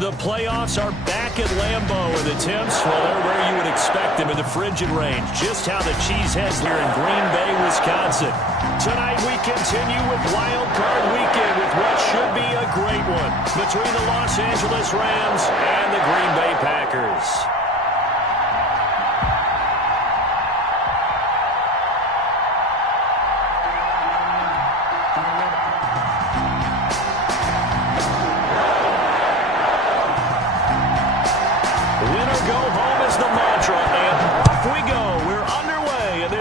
The playoffs are back at Lambeau, and the temps, well, they're where you would expect them in the frigid range. Just how the Cheeseheads here in Green Bay, Wisconsin. Tonight we continue with Wild Card Weekend with what should be a great one between the Los Angeles Rams and the Green Bay Packers.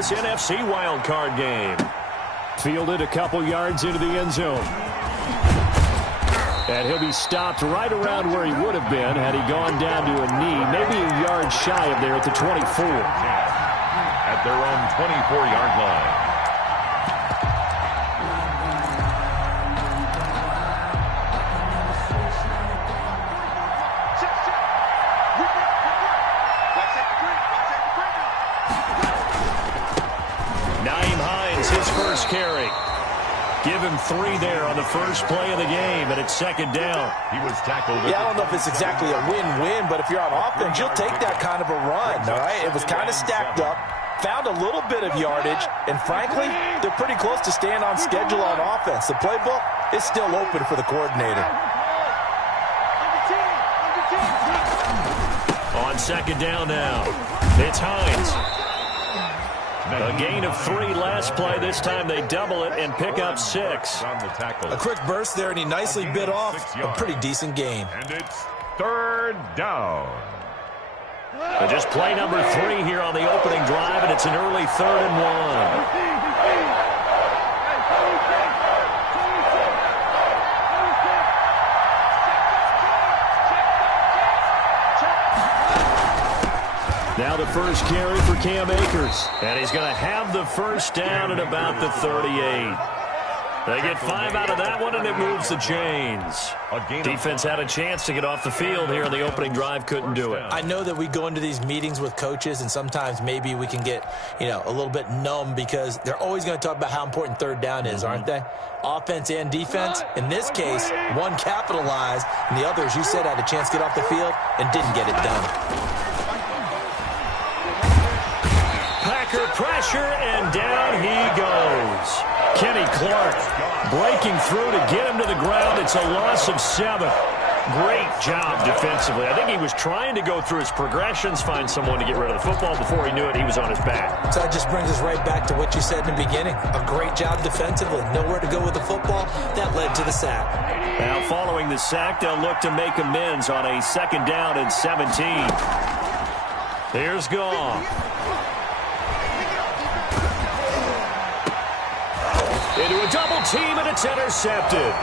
NFC wildcard game. Fielded a couple yards into the end zone. And he'll be stopped right around where he would have been had he gone down to a knee, maybe a yard shy of there at the 24. At their own 24-yard line. Carry. Give him 3 there on the first play of the game, and it's second down. He was tackled. Yeah, I don't know if it's exactly a win-win, but if you're on offense, you'll take that kind of a run, all right? It was kind of stacked up, found a little bit of yardage, and frankly, they're pretty close to staying on schedule on offense. The playbook is still open for the coordinator. On second down now, it's Hines. A gain of 3 last play. This time they double it and pick up 6. A quick burst there, and he nicely bit off a pretty decent gain. And it's third down. Just play number 3 here on the opening drive, and it's an early 3rd and 1. Now the first carry for Cam Akers. And he's going to have the first down at about the 38. They get 5 out of that one, and it moves the chains. Defense had a chance to get off the field here in the opening drive. Couldn't do it. I know that we go into these meetings with coaches, and sometimes maybe we can get, a little bit numb because they're always going to talk about how important third down is, aren't they? Offense and defense. In this case, one capitalized, and the other, as you said, had a chance to get off the field and didn't get it done. Packer pressure, and down he goes. Kenny Clark breaking through to get him to the ground. It's a loss of 7. Great job defensively. I think he was trying to go through his progressions, find someone to get rid of the football. Before he knew it, he was on his back. So that just brings us right back to what you said in the beginning. A great job defensively. Nowhere to go with the football. That led to the sack. Now following the sack, they'll look to make amends on a second down and 17. Here's Goff. Into a double team, and it's intercepted.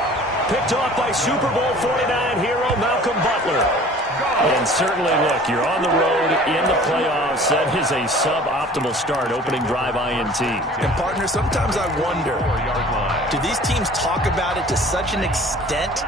Picked off by Super Bowl 49 hero Malcolm Butler. And certainly, look, you're on the road in the playoffs. That is a suboptimal start, opening drive INT. And, partner, sometimes I wonder, do these teams talk about it to such an extent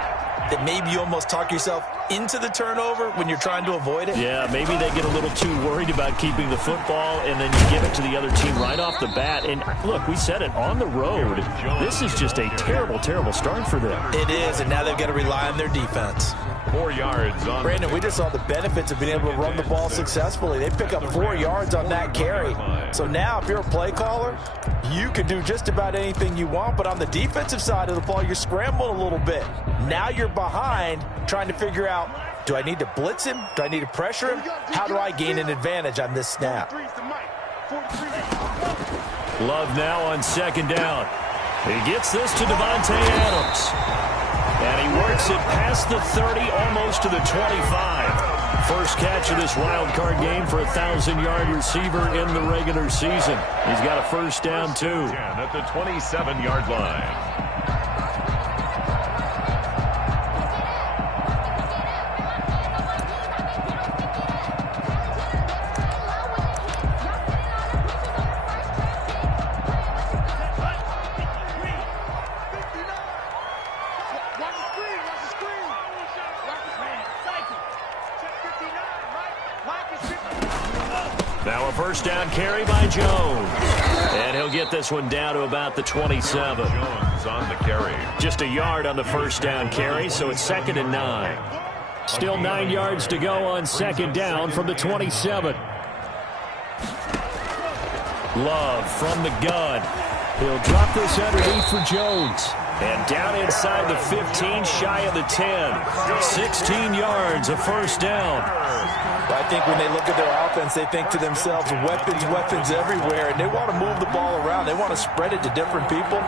that maybe you almost talk yourself into the turnover when you're trying to avoid it? Yeah, maybe they get a little too worried about keeping the football, and then you give it to the other team right off the bat. And, look, we said it, on the road, this is just a terrible, terrible start for them. It is, and now they've got to rely on their defense. 4 yards on. Brandon, we just saw the benefits of being able to run the ball successfully. They pick up 4 yards on that carry. So now, if you're a play caller, you can do just about anything you want. But on the defensive side of the ball, you're scrambling a little bit. Now you're behind, trying to figure out, do I need to blitz him? Do I need to pressure him? How do I gain an advantage on this snap? Love now on second down. He gets this to Devontae Adams. And he works it past the 30, almost to the 25. First catch of this wild card game for a 1,000-yard receiver in the regular season. He's got a first down, too. At the 27-yard line. Now a first down carry by Jones. And he'll get this one down to about the 27. Jones on the carry. Just a yard on the first down carry, so it's 2nd and 9. Still 9 yards to go on second down from the 27. Love from the gun. He'll drop this underneath for Jones. And down inside the 15, shy of the 10. 16 yards, a first down. I think when they look at their offense, they think to themselves, weapons, weapons everywhere, and they want to move the ball around. They want to spread it to different people,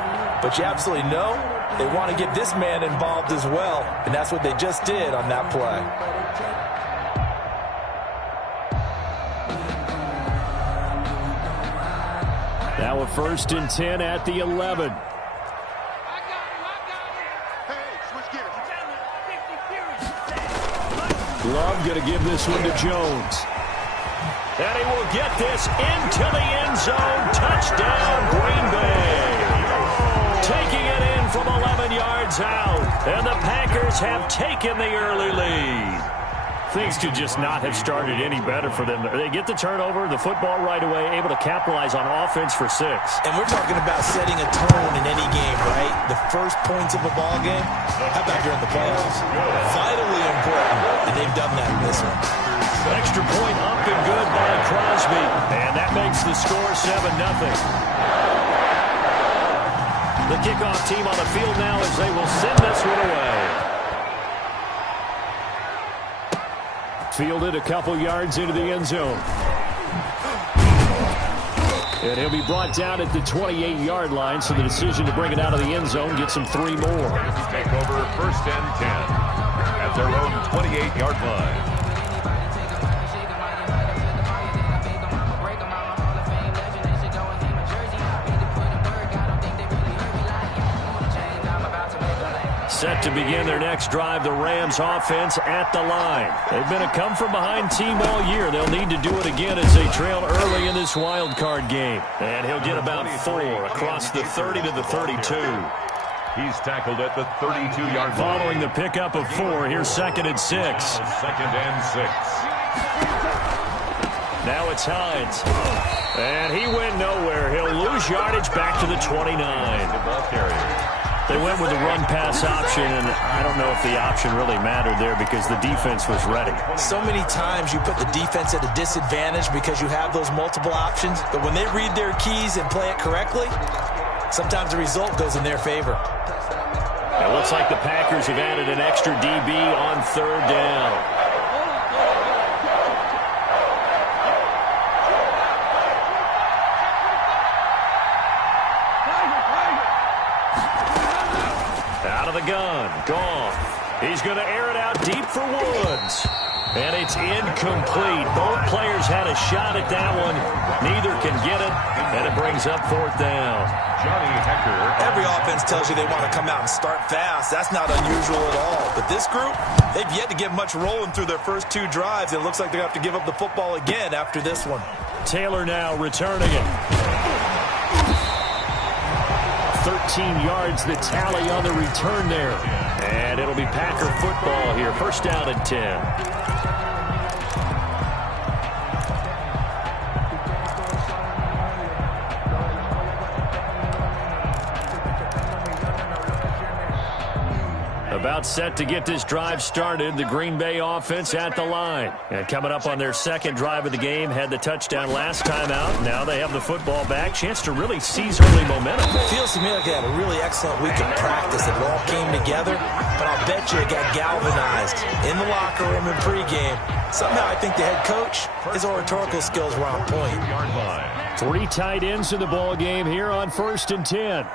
but you absolutely know they want to get this man involved as well, and that's what they just did on that play. Now a 1st and 10 at the 11. Love going to give this one to Jones. And he will get this into the end zone. Touchdown, Green Bay. Taking it in from 11 yards out. And the Packers have taken the early lead. Things could just not have started any better for them. They get the turnover, the football right away, able to capitalize on offense for 6. And we're talking about setting a tone in any game, right? The first points of a ball game. How about during the playoffs? Vitally important, and they've done that in this one. Extra point up and good by Crosby. And that makes the score 7-0. The kickoff team on the field now as they will send this one away. Fielded a couple yards into the end zone. And he'll be brought down at the 28-yard line, so the decision to bring it out of the end zone gets him 3 more. Take over 1st and 10 at their own 28-yard line. Set to begin their next drive, the Rams offense at the line. They've been a come-from-behind team all year. They'll need to do it again as they trail early in this wild card game. And he'll get about 4 across the 30 to the 32. He's tackled at the 32-yard line. Following the pickup of 4, here's 2nd and 6. 2nd and 6. Now it's Hines. And he went nowhere. He'll lose yardage back to the 29. The ball carrier. They went with the run-pass option, and I don't know if the option really mattered there because the defense was ready. So many times you put the defense at a disadvantage because you have those multiple options, but when they read their keys and play it correctly, sometimes the result goes in their favor. It looks like the Packers have added an extra DB on 3rd down. Gun, gone. He's going to air it out deep for Woods. And it's incomplete. Both players had a shot at that one. Neither can get it, and it brings up 4th down. Johnny Hecker. Every offense tells you they want to come out and start fast. That's not unusual at all. But this group, they've yet to get much rolling through their first 2 drives. It looks like they're going to have to give up the football again after this one. Taylor now returning it. 13 yards the tally on the return there. And it'll be Packer football here. 1st down and 10. About set to get this drive started. The Green Bay offense at the line. And coming up on their 2nd drive of the game. Had the touchdown last time out. Now they have the football back. Chance to really seize early momentum. It feels to me like they had a really excellent week of practice. It all came together. But I'll bet you it got galvanized in the locker room in pregame. Somehow I think the head coach, his oratorical skills were on point. 3 tight ends in the ball game here on 1st and 10.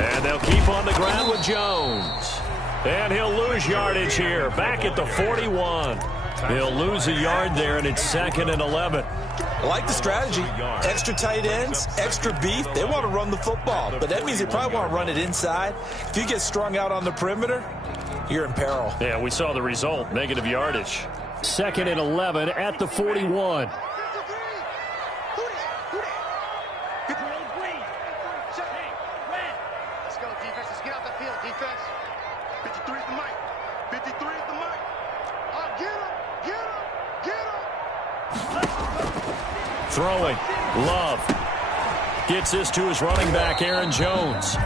And they'll keep on the ground with Jones. And he'll lose yardage here. Back at the 41. He'll lose a yard there, and it's 2nd and 11. I like the strategy. Extra tight ends, extra beef. They want to run the football, but that means they probably want to run it inside. If you get strung out on the perimeter, you're in peril. Yeah, we saw the result. Negative yardage. 2nd and 11 at the 41. Throwing. Love. Gets this to his running back, Aaron Jones.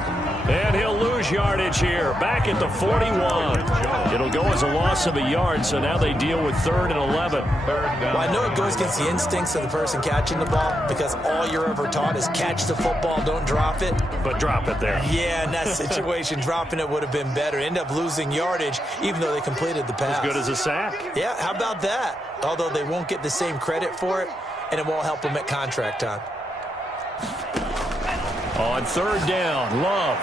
And he'll lose yardage here, back at the 41. It'll go as a loss of a yard, so now they deal with 3rd and 11. Well, I know it goes against the instincts of the person catching the ball because all you're ever taught is catch the football, don't drop it. But drop it there. Yeah, in that situation, dropping it would have been better. End up losing yardage, even though they completed the pass. As good as a sack. Yeah, how about that? Although they won't get the same credit for it, and it won't help them at contract time. On 3rd down, Love.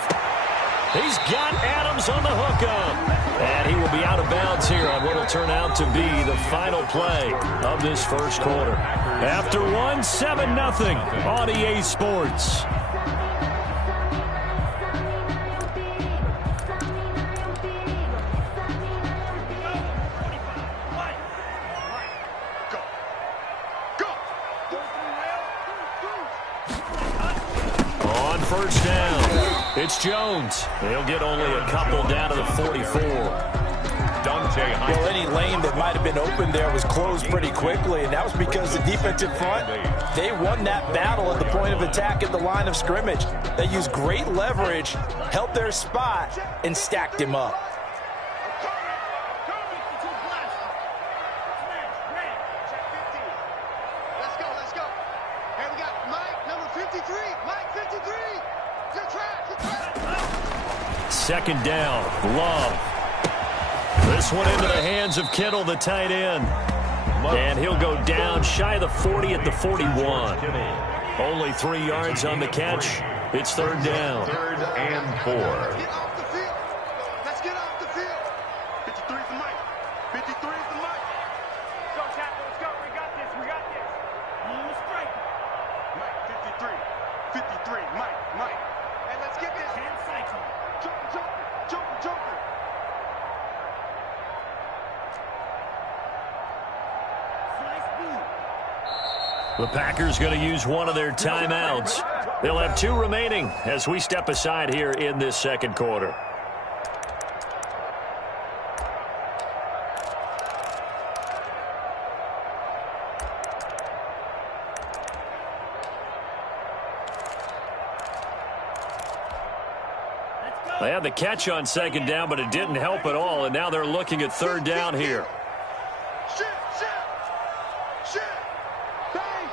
He's got Adams on the hookup. And he will be out of bounds here on what will turn out to be the final play of this first quarter. After 7-0 on EA Sports. On 1st down, it's Jones. He'll get only a couple down to the 44. Well, any lane that might have been open there was closed pretty quickly, and that was because the defensive front, they won that battle at the point of attack at the line of scrimmage. They used great leverage, held their spot, and stacked him up. Let's go. Hey, we got Mike, number 53. Mike, 53. You're trapped. 2nd down, Love. This one into the hands of Kittle, the tight end. And he'll go down shy of the 40 at the 41. Only 3 yards on the catch. It's 3rd down. 3rd and 4. Get off the field. Let's get off the field. 53 for Mike. 53 for Mike. Go, Captain. Let's go. We got this. On the strike. Mike, 53. 53. Mike. Hey, let's get this. 10 seconds. Joker. The Packers going to use one of their timeouts. They'll have 2 remaining as we step aside here in this 2nd quarter. They had the catch on 2nd down, but it didn't help at all, and now they're looking at 3rd down here. Shit. Bang.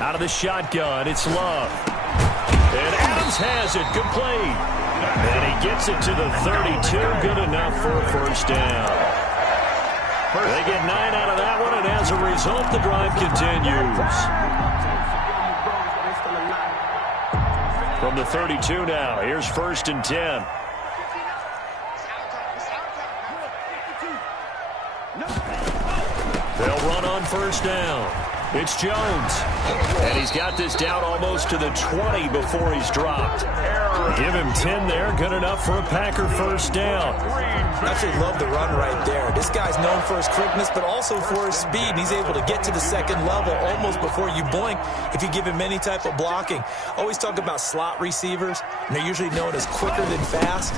Out of the shotgun, it's Love. And Adams has it, complete. And he gets it to the 32, good enough for a 1st down. They get 9 out of that one, and as a result, the drive continues. From the 32 now, here's 1st and 10. They'll run on 1st down. It's Jones. And he's got this down almost to the 20 before he's dropped. Give him 10 there. Good enough for a Packer 1st down. I actually love the run right there. This guy's known for his quickness, but also for his speed. And he's able to get to the 2nd level almost before you blink if you give him any type of blocking. Always talk about slot receivers, and they're usually known as quicker than fast.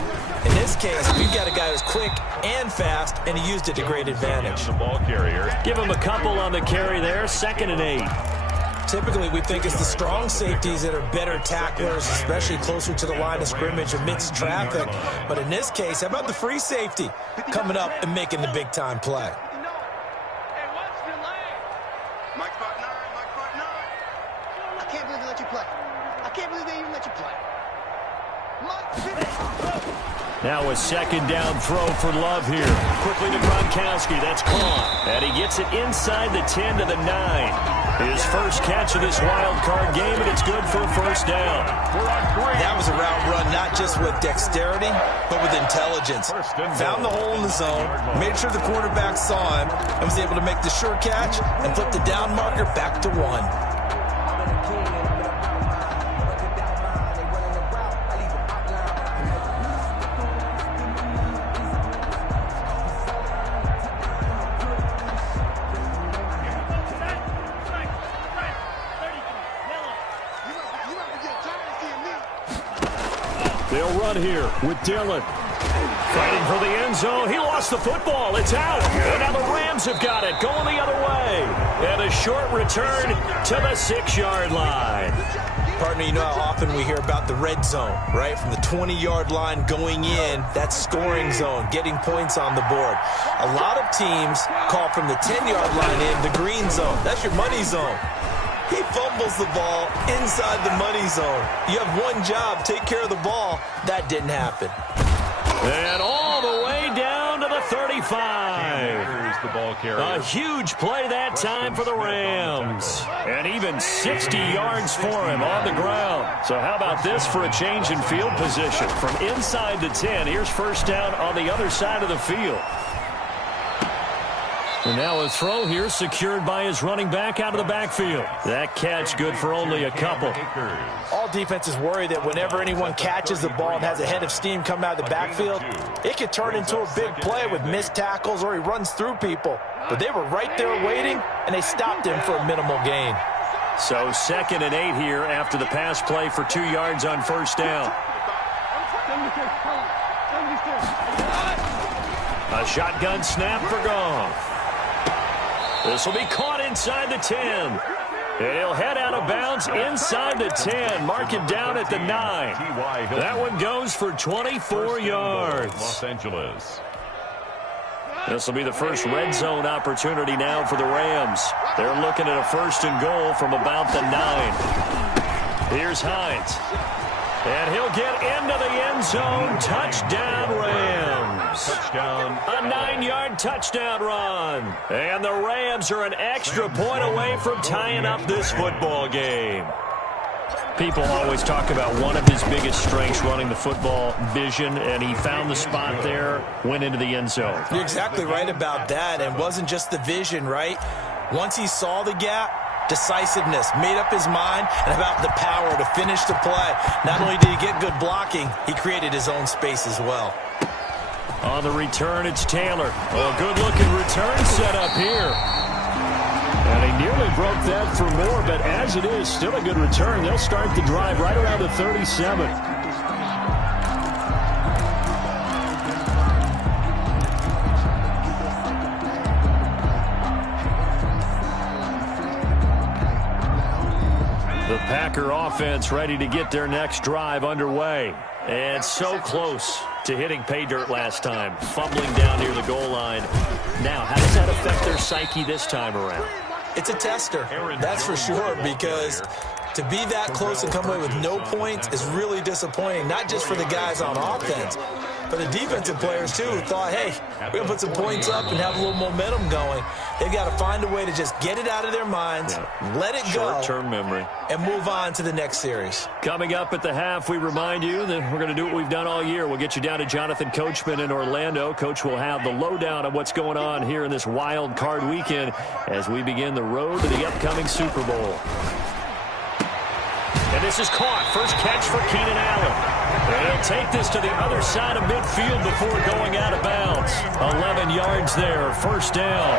In this case, we've got a guy who's quick and fast, and he used it to great advantage. The ball carrier. Give him a couple on the carry there. 2nd and 8. Typically, we think it's the strong safeties that are better tacklers, especially closer to the line of scrimmage amidst traffic. But in this case, how about the free safety coming up and making the big-time play? Mike, spot 9. I can't believe they let you play. I can't believe they even let you play. Mike, now a 2nd down throw for Love here. Quickly to Gronkowski. That's caught. And he gets it inside the 10 to the 9. His first catch of this wild card game, and it's good for a 1st down. That was a route run not just with dexterity, but with intelligence. Found the hole in the zone, made sure the quarterback saw him, and was able to make the sure catch and flip the down marker back to 1. They'll run here with Dillon. Fighting for the end zone. He lost the football. It's out. And now the Rams have got it. Going the other way. And a short return to the 6-yard line. Partner, you know how often we hear about the red zone, right? From the 20-yard line going in, that's scoring zone, getting points on the board. A lot of teams call from the 10-yard line in the green zone. That's your money zone. He fumbles the ball inside the money zone. You have one job, take care of the ball. That didn't happen. And all the way down to the 35. The ball carrier. A huge play that time for the Rams. And even 60 yards for him on the ground. So how about this for a change in field position? From inside the 10, here's first down on the other side of the field. And now a throw here secured by his running back out of the backfield. That catch good for only a couple. All defenses worry that whenever anyone catches the ball and has a head of steam come out of the backfield, it could turn into a big play with missed tackles or he runs through people. But they were right there waiting, and they stopped him for a minimal gain. So 2nd and 8 here after the pass play for 2 yards on first down. A shotgun snap for Goff. This will be caught inside the 10. And he'll head out of bounds inside the 10. Mark him down at the 9. That one goes for 24 yards. Los Angeles. This will be the first red zone opportunity now for the Rams. They're looking at a 1st and goal from about the 9. Here's Hines. And he'll get into the end zone. Touchdown, Rams. Touchdown. A 9-yard touchdown run. And the Rams are an extra point away from tying up this football game. People always talk about one of his biggest strengths, running the football, vision, and he found the spot there, went into the end zone. You're exactly right about that. And it wasn't just the vision, right? Once he saw the gap, decisiveness, made up his mind, and about the power to finish the play. Not only did he get good blocking, he created his own space as well. On the return, it's Taylor. Oh, a good-looking return set up here. And he nearly broke that for more, but as it is, still a good return. They'll start the drive right around the 37. The Packer offense ready to get their next drive underway. And so close to hitting pay dirt last time. Fumbling down near the goal line. Now, how does that affect their psyche this time around? It's a tester, that's for sure, because to be that close and come away with no points is really disappointing, not just for the guys on offense, but the defensive players, too, who thought, hey, we're going to put some points up and have a little momentum going. They've got to find a way to just get it out of their minds, let it go, short-term memory, and move on to the next series. Coming up at the half, we remind you that we're going to do what we've done all year. We'll get you down to Jonathan Coachman in Orlando. Coach will have the lowdown of what's going on here in this wild card weekend as we begin the road to the upcoming Super Bowl. And this is caught. First catch for Keenan Allen. And he'll take this to the other side of midfield before going out of bounds. 11 yards there, first down.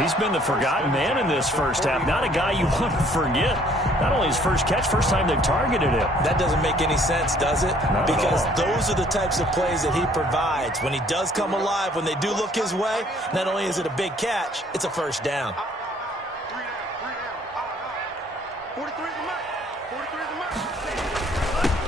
He's been the forgotten man in this first half. Not a guy you want to forget. Not only his first catch, first time they've targeted him. That doesn't make any sense, does it? Not because at all. Those are the types of plays that he provides. When he does come alive, when they do look his way, not only is it a big catch, it's a first down. 43 is the mark. 43 is the mark.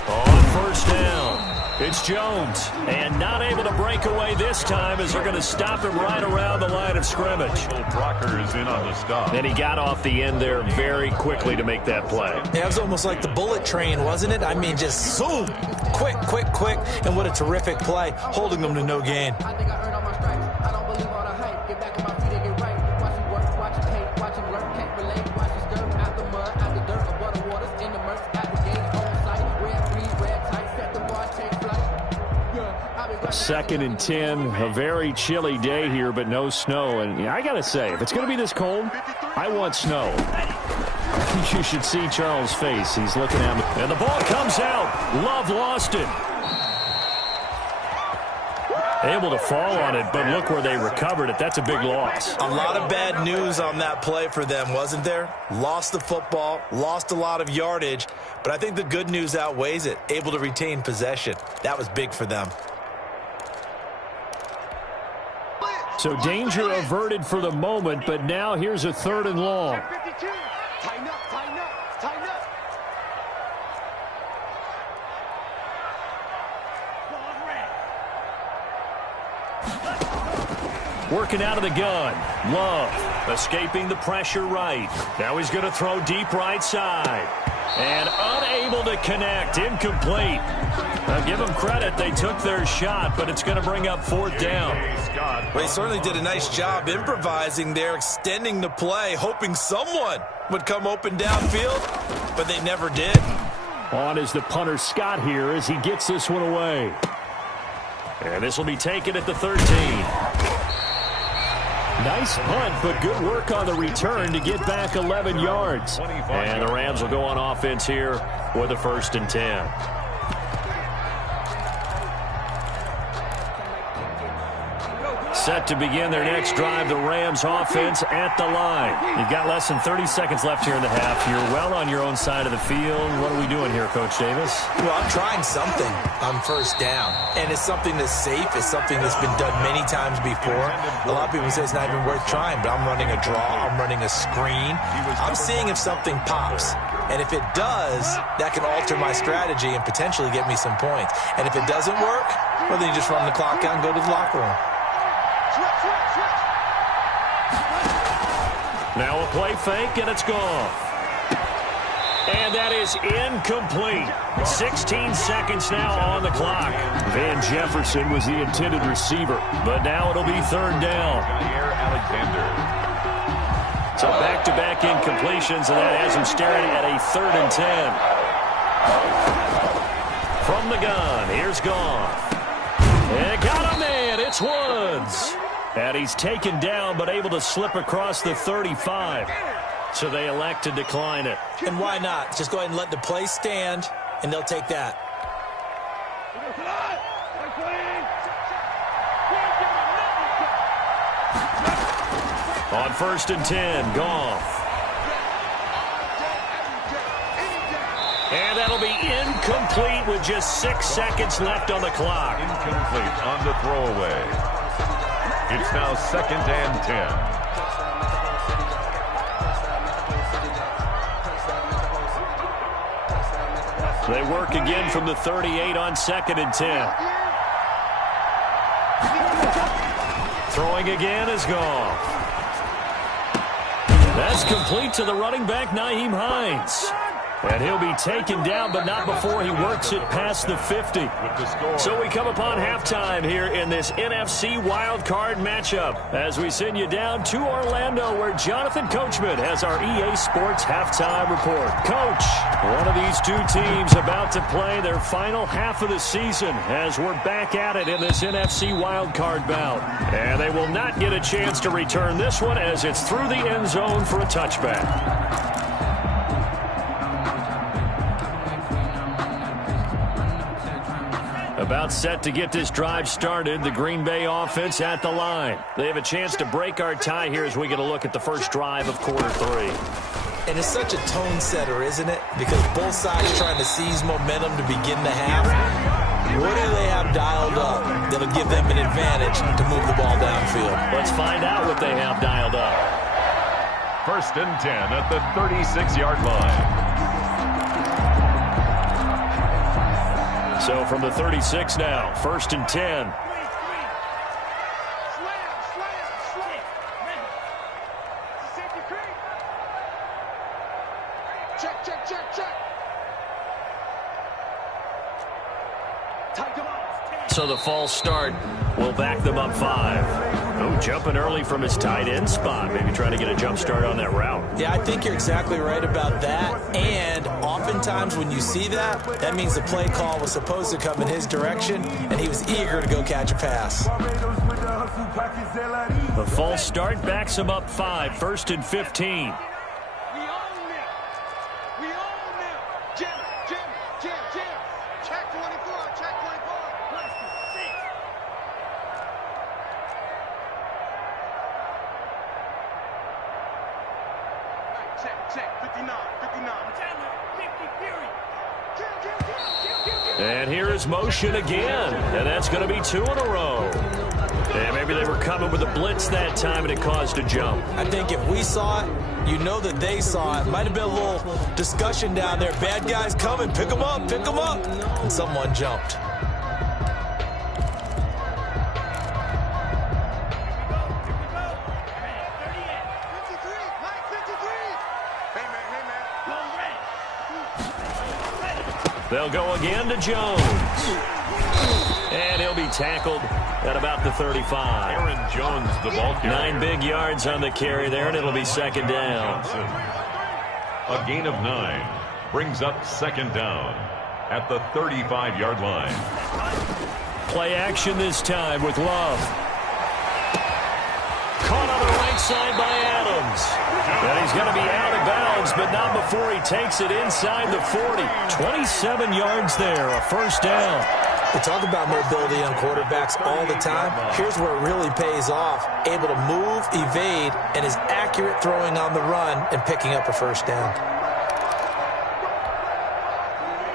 On first down, it's Jones. And not able to break away this time as they're going to stop him right around the line of scrimmage. Blockers in on the stop. And he got off the end there very quickly to make that play. Yeah, it was almost like the bullet train, wasn't it? I mean, just zoom, quick, quick, quick. And what a terrific play, holding them to no gain. I think I earned all my stripes. I don't believe all the hype. Get back on my feet and get right. Watch him work, watch him hate, watch him work, can't relate. Watch him skirt out the mud, out the dirt, above the waters, in the murk, at the game, on site. Red, green, red, tight, set the bar, take flight. Second and 10, a very chilly day here, but no snow. And I got to say, if it's going to be this cold, I want snow. You should see Charles' face. He's looking at me. And the ball comes out. Love lost it. Able to fall on it, but look where they recovered it. That's a big loss. A lot of bad news on that play for them, wasn't there? Lost the football, lost a lot of yardage, but I think the good news outweighs it. Able to retain possession. That was big for them. So danger averted for the moment, but now here's a 3rd and long. 52. Tighten up, tighten up, tighten up. Working out of the gun. Love escaping the pressure right. Now he's going to throw deep right side. And unable to connect. Incomplete. Now give them credit. They took their shot, but it's going to bring up 4th down. Well, he certainly did a nice job improvising there, extending the play, hoping someone would come open downfield, but they never did. On is the punter Scott here as he gets this one away. And this will be taken at the 13. Nice punt, but good work on the return to get back 11 yards. And the Rams will go on offense here with a 1st and 10. Set to begin their next drive, the Rams offense at the line. You've got less than 30 seconds left here in the half. You're well on your own side of the field. What are we doing here, Coach Davis? Well, I'm trying something on 1st down, and it's something that's safe. It's something that's been done many times before. A lot of people say it's not even worth trying, but I'm running a draw. I'm running a screen. I'm seeing if something pops. And if it does, that can alter my strategy and potentially get me some points. And if it doesn't work, well, then you just run the clock out and go to the locker room. Now a play fake, and it's gone. And that is incomplete. 16 seconds now on the clock. Van Jefferson was the intended receiver, but now it'll be 3rd down. Alexander. So back-to-back incompletions, and that has him staring at a 3rd and 10. From the gun, here's Goff. And got him in. It's Woods. And he's taken down, but able to slip across the 35. So they elect to decline it. And why not? Just go ahead and let the play stand, and they'll take that. On 1st and 10, Goff. And that'll be incomplete with just 6 seconds left on the clock. Incomplete on the throwaway. It's now 2nd and 10. They work again from the 38 on 2nd and 10. Throwing again is Goff. That's complete to the running back, Nyheim Hines. And he'll be taken down, but not before he works it past the 50. So we come upon halftime here in this NFC wildcard matchup as we send you down to Orlando, where Jonathan Coachman has our EA Sports halftime report. Coach, one of these two teams about to play their final half of the season as we're back at it in this NFC wildcard bout. And they will not get a chance to return this one as it's through the end zone for a touchback. About set to get this drive started, the Green Bay offense at the line. They have a chance to break our tie here as we get a look at the first drive of quarter 3. And it's such a tone setter, isn't it? Because both sides trying to seize momentum to begin the half. What do they have dialed up that'll give them an advantage to move the ball downfield? Let's find out what they have dialed up. 1st and 10 at the 36-yard line. So from the 36 now, 1st and 10. So the false start will back them up 5. Oh, jumping early from his tight end spot. Maybe trying to get a jump start on that route. Yeah, I think you're exactly right about that. And oftentimes when you see that, that means the play call was supposed to come in his direction, and he was eager to go catch a pass. The false start backs him up 5, 1st and 15. And here is motion again, and that's going to be 2 in a row. And maybe like they were coming with a blitz that time, and it caused a jump. I think if we saw it, you know that they saw it. Might have been a little discussion down there. Bad guys coming. Pick them up. Pick them up. And someone jumped. They'll go again to Jones. And he'll be tackled at about the 35. Aaron Jones, the ball carrier. 9 big yards on the carry there, and it'll be second down. A gain of 9 brings up second down at the 35-yard line. Play action this time with Love. Caught on the right side by Adams. And he's going to be out of bounds, but not before he takes it inside the 40. 27 yards there, a first down. We talk about mobility on quarterbacks all the time. Here's where it really pays off. Able to move, evade, and is accurate throwing on the run and picking up a first down.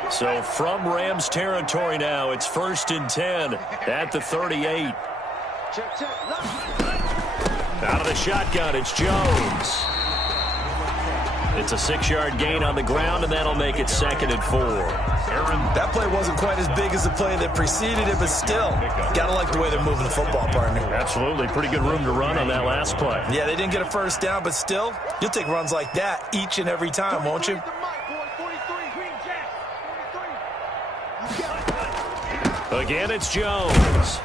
So from Rams territory now, it's 1st and 10 at the 38. Out of the shotgun, it's Jones. It's a 6-yard gain on the ground, and that'll make it 2nd and 4. That play wasn't quite as big as the play that preceded it, but still, gotta like the way they're moving the football, partner. Absolutely. Pretty good room to run on that last play. Yeah, they didn't get a first down, but still, you'll take runs like that each and every time, won't you? Again, it's Jones.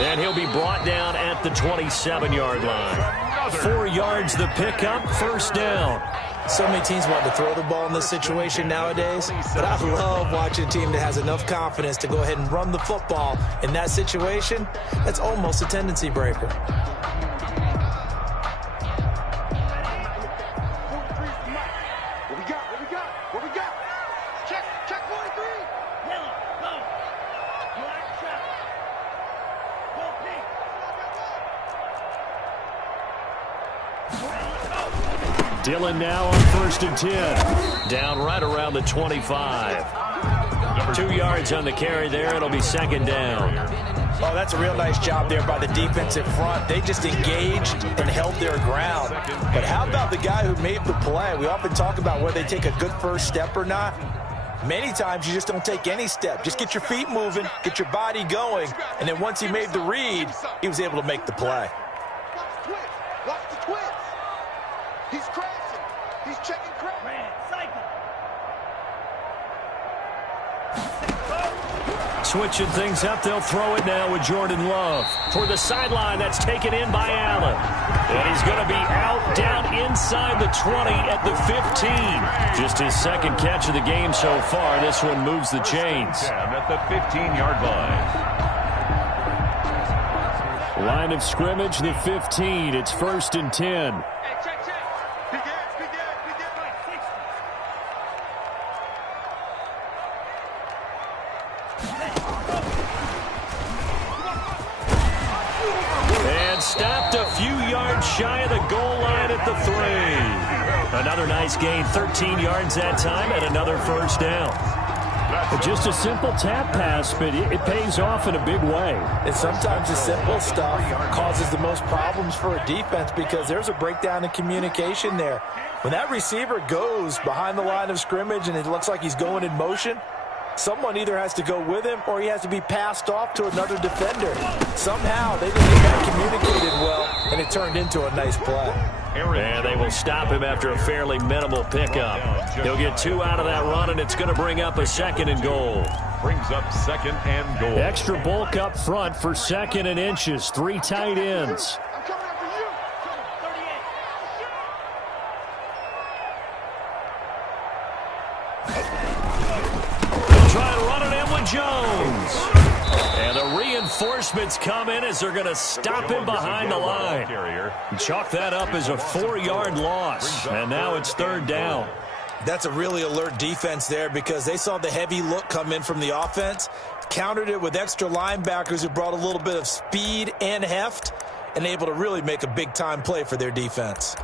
And he'll be brought down at the 27-yard line. 4 yards the pickup, first down. So many teams want to throw the ball in this situation nowadays, but I love watching a team that has enough confidence to go ahead and run the football. In that situation, that's almost a tendency breaker. What we got? Check 43. Yellow, go. Black shot. Go pink. Dillon now on 1st and 10. Down right around the 25. 2 yards on the carry there. It'll be second down. Oh, that's a real nice job there by the defensive front. They just engaged and held their ground. But how about the guy who made the play? We often talk about whether they take a good first step or not. Many times you just don't take any step. Just get your feet moving, get your body going, and then once he made the read, he was able to make the play. Watch the twist. He's crashing. He's checking crash. Switching things up, they'll throw it now with Jordan Love. For the sideline, that's taken in by Allen. And he's going to be out down inside the 20 at the 15. Just his second catch of the game so far. This one moves the chains. At the 15-yard line. Line of scrimmage, the 15. It's 1st and 10. Stopped a few yards shy of the goal line at the 3. Another nice gain, 13 yards that time, and another first down. Just a simple tap pass, but it pays off in a big way. And sometimes the simple stuff causes the most problems for a defense because there's a breakdown in communication there. When that receiver goes behind the line of scrimmage and it looks like he's going in motion, someone either has to go with him or he has to be passed off to another defender. Somehow they didn't get that communicated well, and it turned into a nice play. And they will stop him after a fairly minimal pickup. He'll get 2 out of that run, and it's going to bring up a 2nd and goal. Brings up 2nd and goal. Extra bulk up front for 2nd and inches. 3 tight ends. I'm coming after you. 38. Try to run it in with Jones. And the reinforcements come in as they're going to stop him behind the line. Chalk that up as a 4-yard loss. And now it's 3rd down. That's a really alert defense there because they saw the heavy look come in from the offense, countered it with extra linebackers who brought a little bit of speed and heft, and able to really make a big-time play for their defense.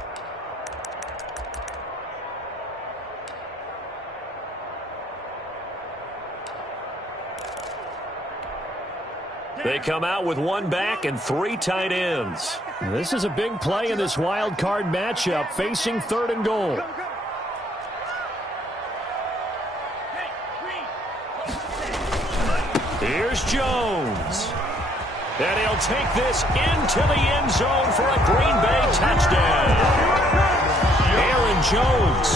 They come out with one back and 3 tight ends. This is a big play in this wild card matchup, facing 3rd and goal. Here's Jones. And he'll take this into the end zone for a Green Bay touchdown. Aaron Jones,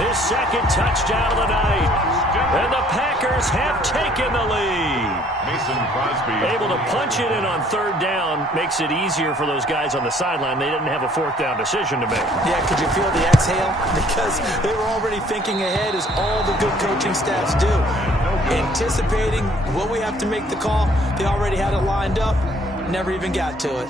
his 2nd touchdown of the night. And the Packers have taken the lead. Mason Crosby able to punch it in on 3rd down. Makes it easier for those guys on the sideline. They didn't have a 4th down decision to make. Yeah, could you feel the exhale? Because they were already thinking ahead, as all the good coaching staffs do. Anticipating what we have to make the call. They already had it lined up. Never even got to it.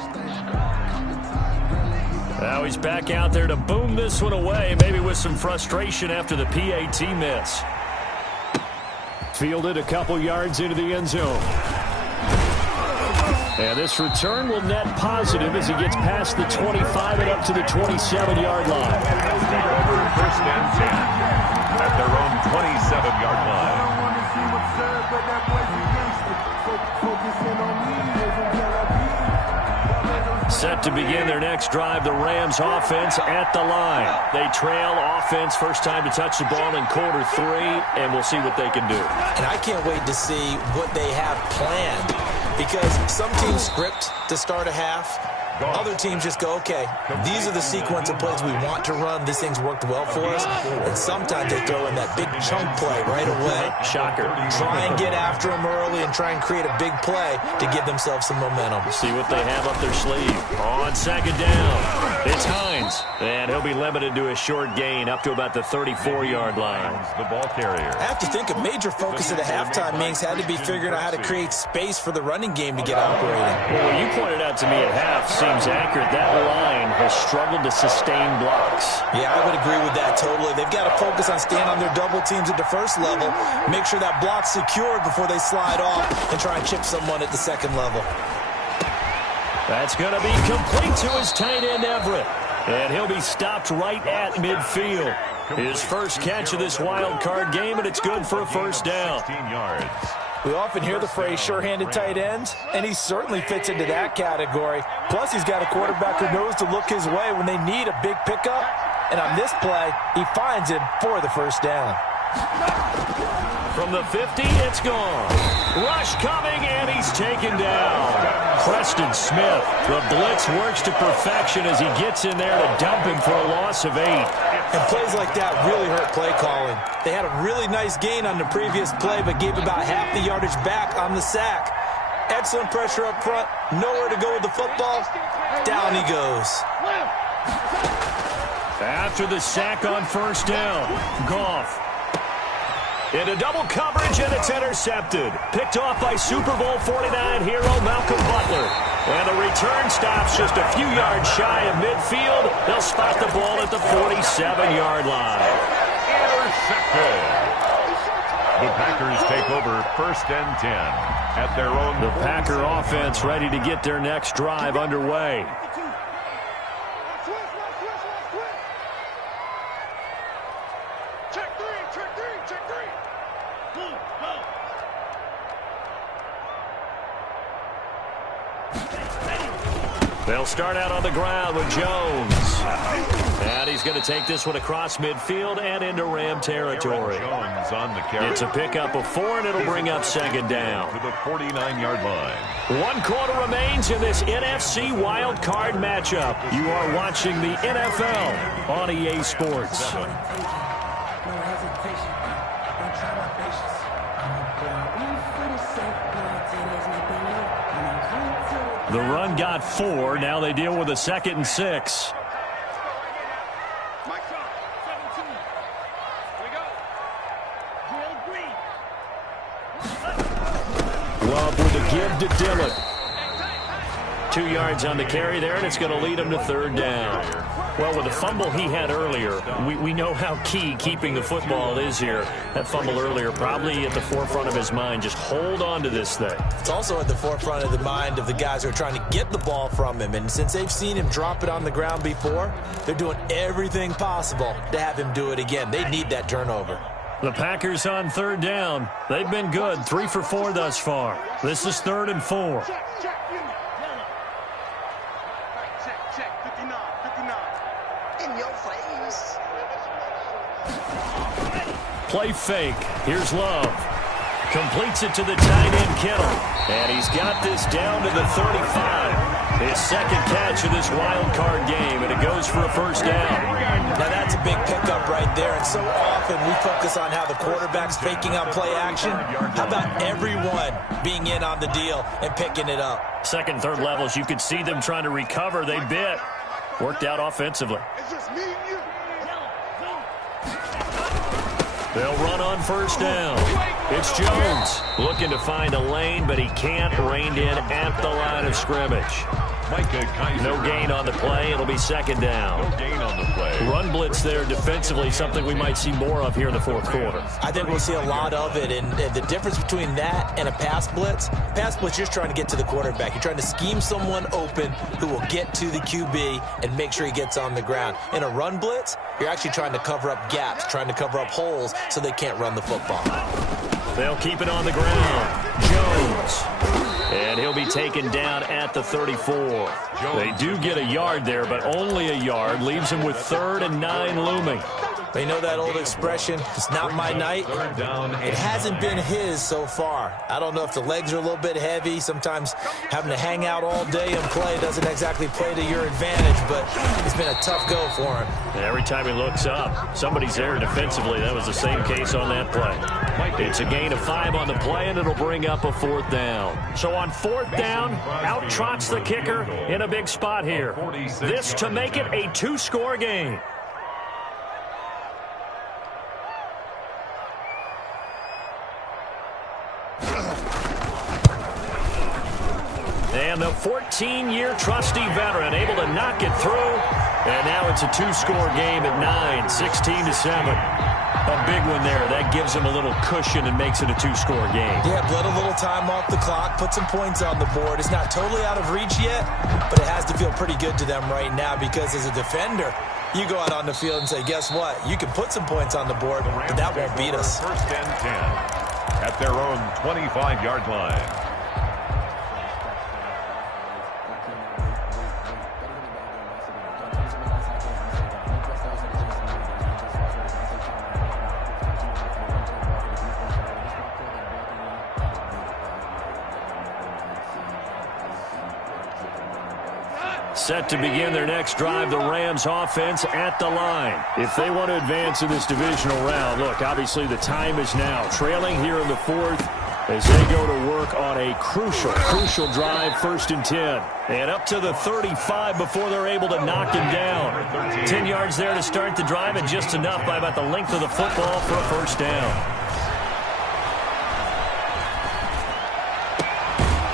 Now he's back out there to boom this one away, maybe with some frustration after the PAT miss. Fielded a couple yards into the end zone. And this return will net positive as he gets past the 25 and up to the 27-yard line. First and 10 at their own 27-yard line. Set to begin their next drive, the Rams offense at the line. They trail offense, first time to touch the ball in quarter 3, and we'll see what they can do. And I can't wait to see what they have planned, because some teams script to start a half. Other teams just go, okay, these are the sequence of plays we want to run. This thing's worked well for us. And sometimes they throw in that big chunk play right away. Shocker. Try and get after them early and try and create a big play to give themselves some momentum. See what they have up their sleeve. On 2nd down, it's Hines. And he'll be limited to a short gain up to about the 34-yard line. The ball carrier. I have to think a major focus of the halftime meetings had to be figuring out how to create space for the running game to get operating. Well, you pointed out to me at half, seems accurate. That line has struggled to sustain blocks. Yeah, I would agree with that totally. They've got to focus on staying on their double teams at the first level, make sure that block's secured before they slide off and try and chip someone at the 2nd level. That's going to be complete to his tight end, Everett. And he'll be stopped right at midfield. His first catch of this wild card game, and it's good for a first down. 16 yards. We often hear the phrase sure-handed tight ends, and he certainly fits into that category. Plus, he's got a quarterback who knows to look his way when they need a big pickup. And on this play, he finds him for the first down. From the 50, it's gone. Rush coming, and he's taken down. Preston Smith, the blitz works to perfection as he gets in there to dump him for a loss of 8. And plays like that really hurt play calling. They had a really nice gain on the previous play, but gave about half the yardage back on the sack. Excellent pressure up front, nowhere to go with the football. Down he goes. After the sack on first down, Goff into double coverage, and it's intercepted. Picked off by Super Bowl 49 hero Malcolm Butler. And the return stops just a few yards shy of midfield. They'll spot the ball at the 47-yard line. Intercepted. The Packers take over first and 10 at their own. The Packer offense ready to get their next drive underway. Check three, check three, check three. Go, go. They'll start out on the ground with Jones. And he's going to take this one across midfield and into Ram territory. Jones on the carry. It's a pickup of 4, and it'll bring up 2nd down. To the 49-yard line. 1 quarter remains in this NFC wild card matchup. You are watching the NFL on EA Sports. The run got 4. Now they deal with a 2nd and 6. Mike's on. 17. Here we go. Drill green. Love with a give to Dillon. 2 yards on the carry there, and it's going to lead him to 3rd down. Well, with the fumble he had earlier, we know how key keeping the football is here. That fumble earlier probably at the forefront of his mind. Just hold on to this thing. It's also at the forefront of the mind of the guys who are trying to get the ball from him. And since they've seen him drop it on the ground before, they're doing everything possible to have him do it again. They need that turnover. The Packers on third down. They've been good, 3 for 4 thus far. This is 3rd and 4. Check, 59, 59. In your face. Play fake. Here's Love. Completes it to the tight end, Kittle. And he's got this down to the 35. His second catch of this wild card game, and it goes for a first down. Now that's a big pickup right there, and so often we focus on how the quarterback's faking on play action. How about everyone being in on the deal and picking it up? Second, third levels, you could see them trying to recover. They bit. Worked out offensively. It's just me and you. They'll run on first down. It's Jones looking to find a lane, but he can't. Reined in at the line of scrimmage. No gain on the play. It'll be second down. No gain on the play. Run blitz there defensively, something we might see more of here in the fourth quarter. I think we'll see a lot of it, and the difference between that and a pass blitz, you're just trying to get to the quarterback. You're trying to scheme someone open who will get to the QB and make sure he gets on the ground. In a run blitz, you're actually trying to cover up gaps, trying to cover up holes so they can't run the football. They'll keep it on the ground. Jones. And he'll be taken down at the 34. They do get a yard there, but only a yard. Leaves him with 3rd and 9 looming. They know that old expression, it's not my night. It hasn't been his so far. I don't know if the legs are a little bit heavy. Sometimes having to hang out all day and play doesn't exactly play to your advantage, but it's been a tough go for him. And every time he looks up, somebody's there defensively. That was the same case on that play. It's a gain of 5 on the play, and it'll bring up a 4th down. So on 4th down, out trots the kicker in a big spot here. This to make it a 2-score game. And the 14-year trusty veteran able to knock it through. And now it's a 2-score game at 9, 16-7. A big one there. That gives them a little cushion and makes it a 2-score game. Yeah, let a little time off the clock, put some points on the board. It's not totally out of reach yet, but it has to feel pretty good to them right now because as a defender, you go out on the field and say, guess what? You can put some points on the board, but that won't beat us. First and 10 at their own 25-yard line. Set to begin their next drive, the Rams offense at the line. If they want to advance in this divisional round, look, obviously the time is now. Trailing here in the 4th as they go to work on a crucial drive, 1st and 10. And up to the 35 before they're able to knock him down. 10 yards there to start the drive and just enough by about the length of the football for a first down.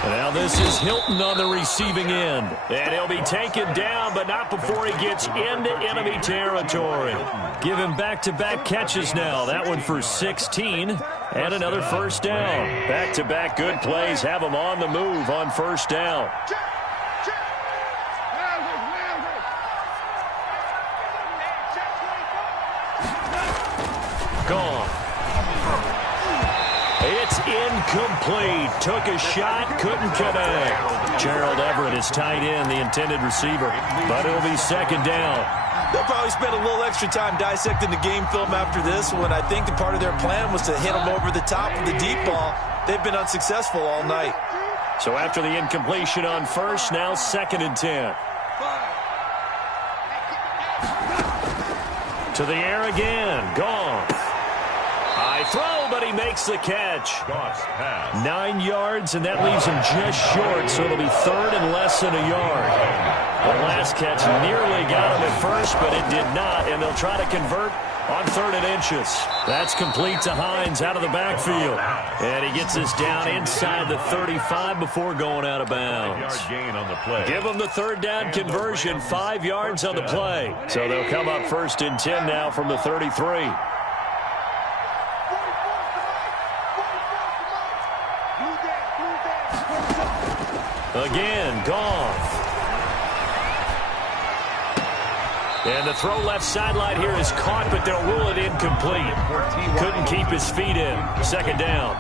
Now this is Hilton on the receiving end. And he'll be taken down, but not before he gets into enemy territory. Give him back-to-back catches now. That one for 16 and another first down. Back-to-back good plays have him on the move on first down. Gone. It's incomplete. Took a shot, couldn't connect. Gerald Everett is tight end, the intended receiver, but it'll be second down. They'll probably spend a little extra time dissecting the game film after this one. I think the part of their plan was to hit them over the top with the deep ball. They've been unsuccessful all night. So after the incompletion on first, now 2nd and 10. To the air again. Gone. High throw, but he makes the catch. 9 yards, and that leaves him just short, so it'll be 3rd and less than a yard. The last catch nearly got him at first, but it did not, and they'll try to convert on 3rd and inches. That's complete to Hines out of the backfield. And he gets this down inside the 35 before going out of bounds. Gain on the play. Give them the 3rd down conversion, 5 yards on the play. So they'll come up 1st and 10 now from the 33. Again, Goff. And the throw left sideline here is caught, but they'll rule it incomplete. Couldn't keep his feet in. Second down.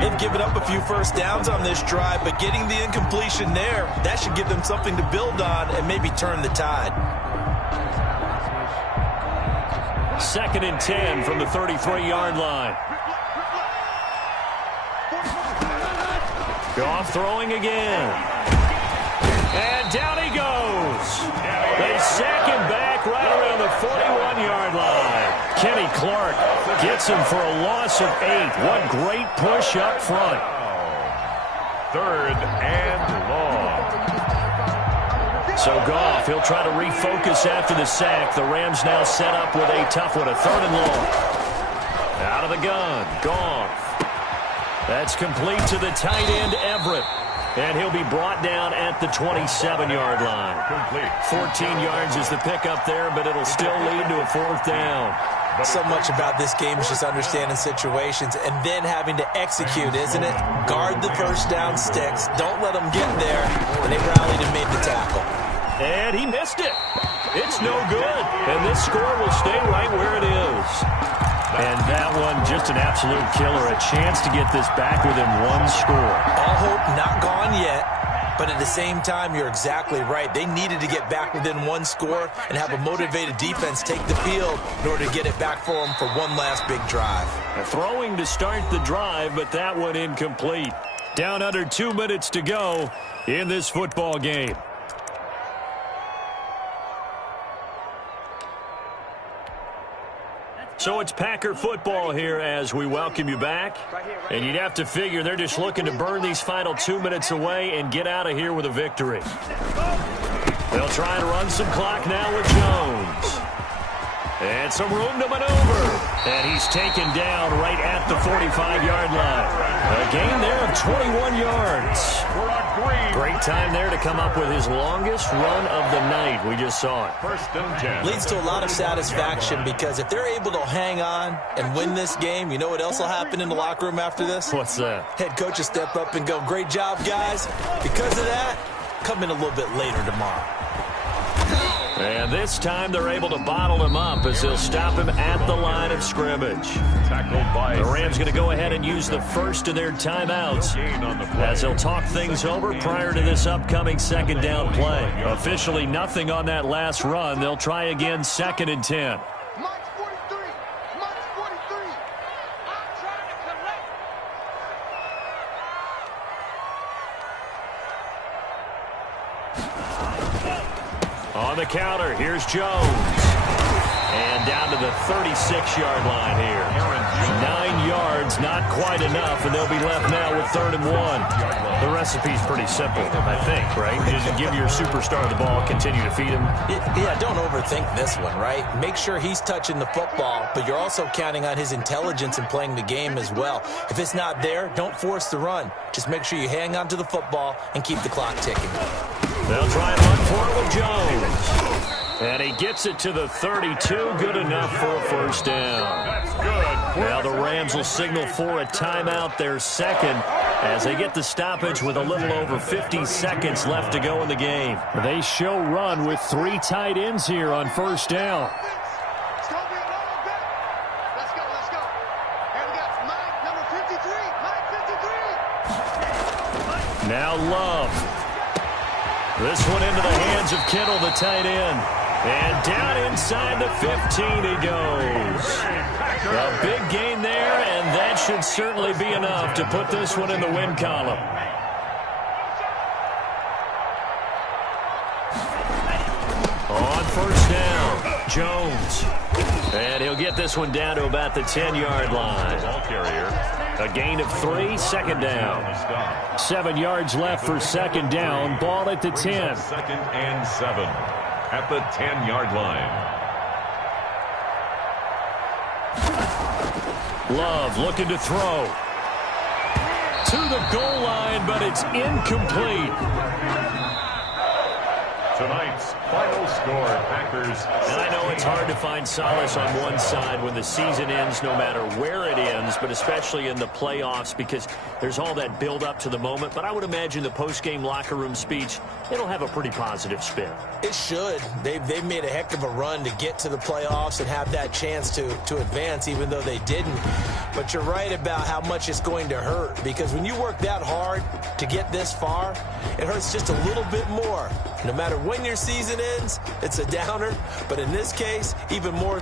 They've given up a few first downs on this drive, but getting the incompletion there, that should give them something to build on and maybe turn the tide. 2nd and 10 from the 33-yard line. Goff throwing again. And down he goes. They sack him back right around the 41-yard line. Kenny Clark gets him for a loss of 8. What great push up front. 3rd and long. So Goff, he'll try to refocus after the sack. The Rams now set up with a tough one, a 3rd and long. Out of the gun, Goff. That's complete to the tight end, Everett. And he'll be brought down at the 27-yard line. Complete. 14 yards is the pickup there, but it'll still lead to a 4th down. So much about this game is just understanding situations and then having to execute, isn't it? Guard the first down sticks. Don't let them get there. And they rallied and made the tackle. And he missed it. It's no good. And this score will stay right where it is. And that one, just an absolute killer. A chance to get this back within 1 score. All hope not gone yet. But at the same time, you're exactly right. They needed to get back within 1 score and have a motivated defense take the field in order to get it back for them for one last big drive. Throwing to start the drive, but that one incomplete. Down under 2 minutes to go in this football game. So it's Packer football here as we welcome you back. And you'd have to figure they're just looking to burn these final 2 minutes away and get out of here with a victory. They'll try and run some clock now with Jones. And some room to maneuver. And he's taken down right at the 45-yard line. A gain there of 21 yards. Great time there to come up with his longest run of the night. We just saw it. 1st and 10. Leads to a lot of satisfaction because if they're able to hang on and win this game, you know what else will happen in the locker room after this? What's that? Head coach will step up and go, great job, guys. Because of that, come in a little bit later tomorrow. And this time they're able to bottle him up as they'll stop him at the line of scrimmage. Tackled by The Rams going to go ahead and use the first of their timeouts as they'll talk things over prior to this upcoming 2nd down play. Officially nothing on that last run. They'll try again 2nd and 10. Mike's 43. Mike's 43. I'm trying to collect. On the counter, here's Jones. And down to the 36-yard line here. 9 yards, not quite enough, and they'll be left now with 3rd and 1. The recipe's pretty simple, I think, right? Just give your superstar the ball, continue to feed him. Yeah, don't overthink this one, right? Make sure he's touching the football, but you're also counting on his intelligence in playing the game as well. If it's not there, don't force the run. Just make sure you hang on to the football and keep the clock ticking. They'll try and run for it with Jones. And he gets it to the 32. Good enough for a 1st down. That's good. Now the Rams will signal for a timeout, their second, as they get the stoppage with a little over 50 seconds left to go in the game. They show run with 3 tight ends here on 1st down. It's going to be a long day. Let's go, let's go. Here we got Mike, number 53. Mike 53. Now Love. This one into the hands of Kittle, the tight end. And down inside the 15 he goes. A big gain there, and that should certainly be enough to put this one in the win column. On 1st down, Jones. And he'll get this one down to about the 10-yard line. Ball carrier. A gain of 3, 2nd down. 7 yards left for 2nd down. Ball at the 10. 2nd and 7 at the 10-yard line. Love looking to throw. To the goal line, but it's incomplete. Tonight's final score, Packers. And I know it's hard to find solace on one side when the season ends, no matter where it ends, but especially in the playoffs, because there's all that build up to the moment. But I would imagine the post-game locker room speech, it'll have a pretty positive spin. It should. They've made a heck of a run to get to the playoffs and have that chance to advance, even though they didn't. But you're right about how much it's going to hurt, because when you work that hard to get this far, it hurts just a little bit more. No matter when your season ends, it's a downer, but in this case, even more.